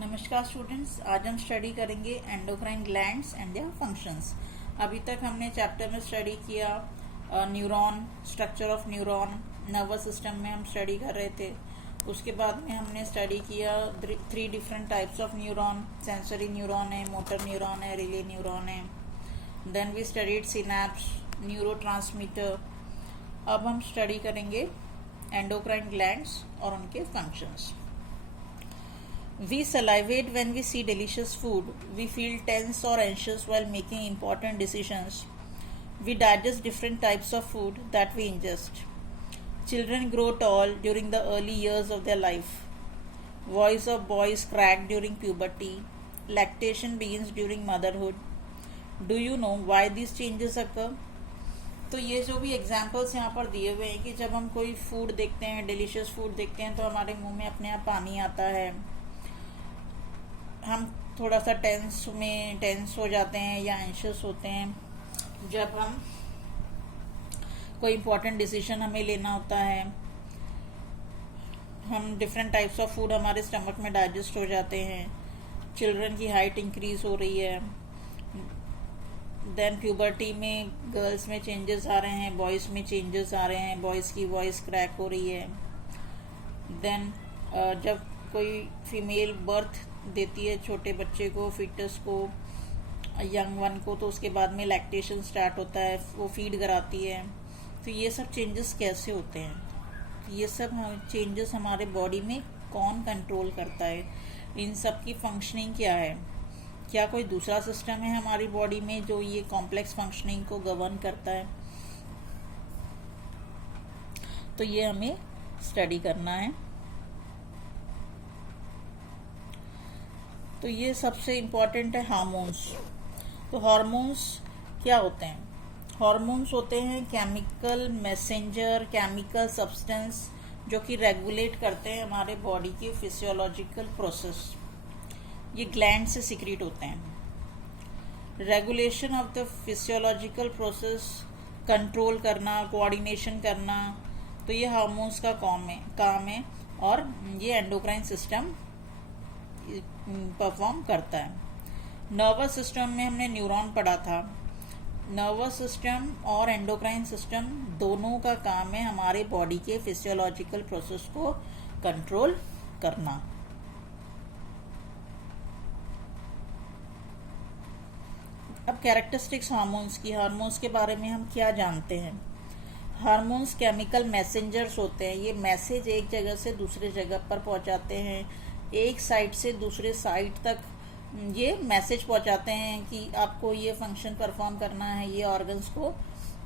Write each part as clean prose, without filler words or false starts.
नमस्कार स्टूडेंट्स, आज हम स्टडी करेंगे endocrine glands and their functions. अभी तक हमने चैप्टर में स्टडी किया neuron, structure of neuron, nervous system में हम स्टडी कर रहे थे। उसके बाद में हमने स्टडी किया 3 different types of neuron, sensory neuron है, मोटर न्यूरॉन है, रिले न्यूरॉन है। Then we studied synapse, neurotransmitter. अब हम स्टडी करेंगे एंडोक्राइन ग्लैंड्स और उनके functions. We salivate when we see delicious food. We feel tense or anxious while making important decisions. We digest different types of food that we ingest. Children grow tall during the early years of their life. Voice of boys crack during puberty. Lactation begins during motherhood. Do you know why these changes occur? तो ये जो भी examples यहाँ पर दिए हुए हैं कि जब हम कोई फूड देखते हैं, डिलीशियस फूड देखते हैं, तो हमारे मुंह में अपने आप पानी आता है, हम थोड़ा सा टेंस हो जाते हैं या एंशियस होते हैं जब हम कोई इम्पोर्टेंट डिसीजन हमें लेना होता है। हम डिफरेंट टाइप्स ऑफ फूड हमारे स्टमक में डाइजेस्ट हो जाते हैं। चिल्ड्रन की हाइट इंक्रीज हो रही है। देन प्यूबर्टी में गर्ल्स में चेंजेस आ रहे हैं, बॉयज़ में चेंजेस आ रहे हैं, बॉयज़ की वॉइस क्रैक हो रही है। देन जब कोई फीमेल बर्थ देती है छोटे बच्चे को, फिटस को, यंग वन को, तो उसके बाद में लैक्टेशन स्टार्ट होता है, वो फीड कराती है। तो ये सब चेंजेस कैसे होते हैं, ये सब चेंजेस हमारे बॉडी में कौन कंट्रोल करता है, इन सब की फंक्शनिंग क्या है, क्या कोई दूसरा सिस्टम है हमारी बॉडी में जो ये कॉम्प्लेक्स फंक्शनिंग को गवर्न करता है। तो ये हमें स्टडी करना है। तो ये सबसे इम्पॉर्टेंट है हार्मोन्स। तो हार्मोन्स क्या होते हैं? हार्मोन्स होते हैं केमिकल मैसेंजर, केमिकल सब्सटेंस जो कि रेगुलेट करते हैं हमारे बॉडी के फिजियोलॉजिकल प्रोसेस। ये ग्लैंड से सिक्रीट होते हैं। Regulation of the physiological process, control करना, कोऑर्डिनेशन करना, तो ये हार्मोन्स का काम है और ये एंडोक्राइन सिस्टम परफॉर्म करता है। नर्वस सिस्टम में हमने न्यूरॉन पढ़ा था। नर्वस सिस्टम और एंडोक्राइन सिस्टम दोनों का काम है हमारे बॉडी के फिजियोलॉजिकल प्रोसेस को कंट्रोल करना। अब कैरेक्टरिस्टिक्स हार्मोन्स की। हार्मोन्स के बारे में हम क्या जानते हैं? हार्मोन्स केमिकल मैसेंजर्स होते हैं। ये मैसेज एक जगह से दूसरे जगह पर पहुंचाते हैं, एक साइड से दूसरे साइड तक ये मैसेज पहुंचाते हैं कि आपको ये फंक्शन परफॉर्म करना है। ये ऑर्गन्स को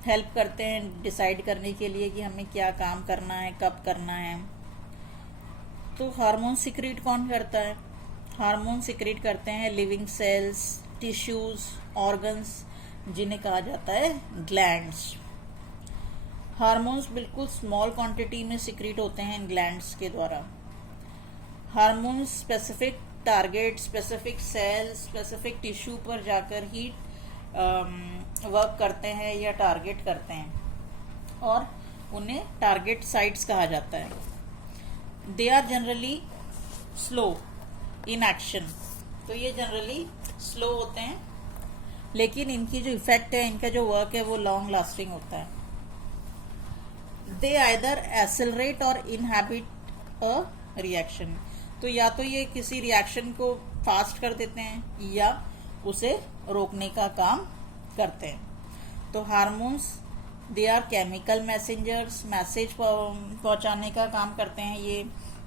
हेल्प करते हैं डिसाइड करने के लिए कि हमें क्या काम करना है, कब करना है। तो हार्मोन सिक्रीट कौन करता है? हार्मोन सिक्रीट करते हैं लिविंग सेल्स, टिश्यूज, ऑर्गन्स, जिन्हें कहा जाता है ग्लैंड्स। हार्मोन्स बिल्कुल स्मॉल क्वांटिटी में सिक्रीट होते हैं इन ग्लैंड्स के द्वारा। Hormones specific target, specific cell, specific tissue पर जाकर ही वर्क करते हैं या टारगेट करते हैं और उन्हें टारगेट साइट्स कहा जाता है। They are generally slow in action. तो ये जनरली स्लो होते हैं, लेकिन इनकी जो इफेक्ट है, इनका जो वर्क है, वो लॉन्ग लास्टिंग होता है। दे आइदर एक्सेलरेट और इनहैबिट अ रिएक्शन। तो या तो ये किसी रिएक्शन को फास्ट कर देते हैं या उसे रोकने का काम करते हैं। तो hormones they are chemical messengers, message पहुंचाने का काम करते हैं ये।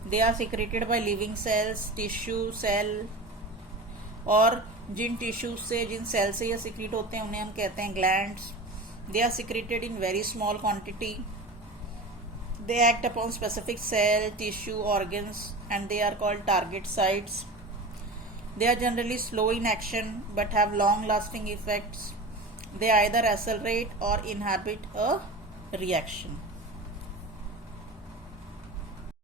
They are secreted by living cells, tissue, cell, और जिन टिश्यूज से, जिन सेल से ये सिक्रीट होते हैं उन्हें हम कहते हैं glands. They are secreted in very small quantity. They act upon specific cell, tissue, organs, and they are called target sites. They are generally slow in action but have long-lasting effects. They either accelerate or inhibit a reaction.